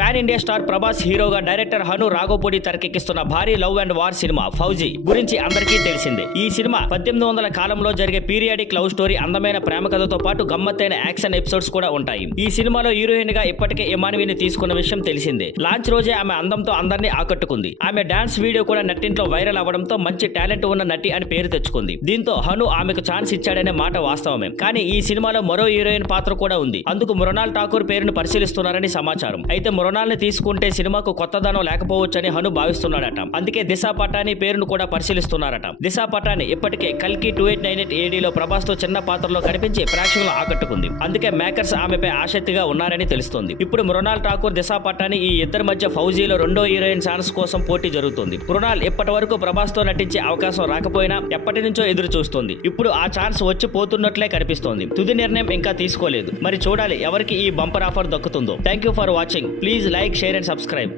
Pan India star Prabhas హీరోగా director Hanu రాఘోపూడి తెరకెక్కిస్తున్న భారీ love and war cinema fauji గురించి అందరికీ తెలిసిందే. ఈ సినిమా 1800 కాలంలో జరిగే పీరియాడిక్ లవ్ స్టోరీ, అందమైన ప్రేమ కథతో పాటు గమ్మత్తైన యాక్షన్ ఎపిసోడ్స్ కూడా ఉంటాయి. ఈ సినిమాలో హీరోయిన్ గా ఇప్పటికే ఇమాన్విని తీసుకున్న విషయం తెలిసిందే. లాంచ్ రోజే ఆమె అందంతో అందరినీ ఆకట్టుకుంది. ఆమె డాన్స్ వీడియో కూడా నెట్టింట్లో వైరల్ అవ్వడంతో మంచి టాలెంట్ ఉన్న నటి అని పేరు తెచ్చుకుంది. దీంతో హను ఆమెకు ఛాన్స్ ఇచ్చాడనే మాట వాస్తవమే. కానీ ఈ సినిమాలో మరో హీరోయిన్ పాత్ర కూడా ఉంది. అందుకు మృణాల్ ఠాకూర్ పేరును పరిశీలిస్తున్నారని సమాచారం. అయితే మృణాల్ ని తీసుకుంటే సినిమాకు కొత్తదనం లేకపోవచ్చని హను భావిస్తున్నాడట. అందుకే దిశా పటాని పేరును కూడా పరిశీలిస్తున్నారట. దిశా పటాని ఇప్పటికే కల్కి 2898 ఏడీలో ప్రభాస్ తో చిన్న పాత్రలో కనిపించి ప్రేక్షకులను ఆకట్టుకుంది. అందుకే మేకర్స్ ఆమెపై ఆసక్తిగా ఉన్నారని తెలుస్తోంది. ఇప్పుడు మృణాల్ ఠాకూర్, దిశా పటాని ఈ ఇద్దరి మధ్య ఫౌజీలో రెండో హీరోయిన్ ఛాన్స్ కోసం పోటీ జరుగుతుంది. మృణాల్ ఇప్పటి వరకు ప్రభాస్ తో నటించే అవకాశం రాకపోయినా ఎప్పటి నుంచో ఎదురు చూస్తుంది. ఇప్పుడు ఆ ఛాన్స్ వచ్చి పోతున్నట్లే కనిపిస్తోంది. తుది నిర్ణయం ఇంకా తీసుకోలేదు. మరి చూడాలి ఎవరికి ఈ bumper offer దక్కుతుందో. Thank you for watching. Please like, share and subscribe.